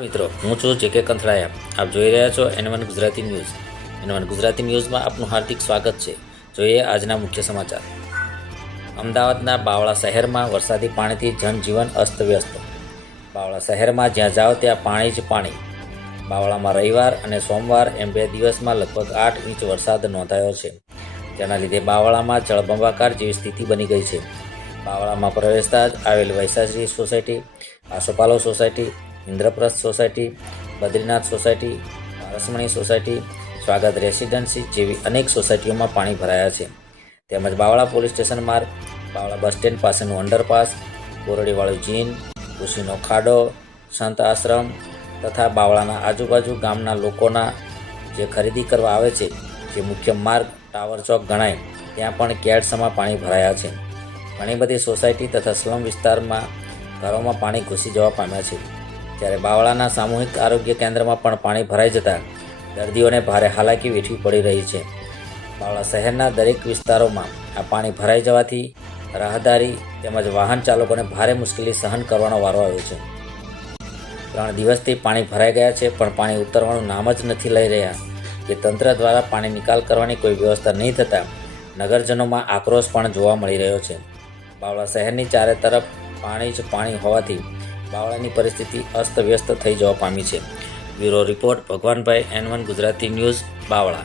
મિત્રો, હું છું જે કે કંથળાયા. આપ જોઈ રહ્યા છો N one Gujarati news. N one Gujarati ન્યૂઝમાં આપનું હાર્દિક સ્વાગત છે. જોઈએ આજના મુખ્ય સમાચાર. અમદાવાદના બાવળા શહેરમાં વરસાદી પાણીથી જનજીવન અસ્તવ્યસ્ત. બાવળા શહેરમાં જ્યાં જાઓ ત્યાં પાણી જ પાણી. બાવળામાં રવિવાર અને સોમવાર એમ બે દિવસમાં લગભગ આઠ ઇંચ વરસાદ નોંધાયો છે. જેના લીધે બાવળામાં જળબંબાકાર જેવી સ્થિતિ બની ગઈ છે. બાવળામાં પ્રવેશતા જ આવેલ Vaishakhi society, Asopalav society Indraprastha society, Badrinath society Rasmani society, Swagat residency જેવી અનેક સોસાયટીઓમાં પાણી ભરાયા છે. તેમજ બાવળા પોલીસ સ્ટેશન માર્ગ, બાવળા બસ સ્ટેન્ડ પાસેનું અંડરપાસ બોરડીવાળું જીન ખુશીનો ખાડો, સંત આશ્રમ તથા બાવળાના આજુબાજુ ગામના લોકોના જે ખરીદી કરવા આવે છે, જે મુખ્ય માર્ગ ટાવર ચોક ગણાય, ત્યાં પણ કેડસમાં પાણી ભરાયા છે. ઘણી બધી સોસાયટી તથા સ્લમ વિસ્તારમાં ઘરોમાં પાણી ઘૂસી જવા પામ્યા છે. જ્યારે બાવળાના સામૂહિક આરોગ્ય કેન્દ્રમાં પણ પાણી ભરાઈ જતાં દર્દીઓને ભારે હાલાકી વેઠવી પડી રહી છે. બાવળા શહેરના દરેક વિસ્તારોમાં આ પાણી ભરાઈ જવાથી રાહદારી તેમજ વાહન ચાલકોને ભારે મુશ્કેલી સહન કરવાનો વારો આવ્યો છે. ત્રણ દિવસથી પાણી ભરાઈ ગયા છે, પણ પાણી ઉતરવાનું નામ જ નથી લઈ રહ્યા. કે તંત્ર દ્વારા પાણી નિકાલ કરવાની કોઈ વ્યવસ્થા નહીં થતાં નગરજનોમાં આક્રોશ પણ જોવા મળી રહ્યો છે. બાવળા શહેરની ચારે તરફ પાણી જ પાણી હોવાથી બાવળાની પરિસ્થિતિ અસ્તવ્યસ્ત થઈ જવા પામી છે. Bureau report, Bhagwanbhai N one Gujarati news, Bavla.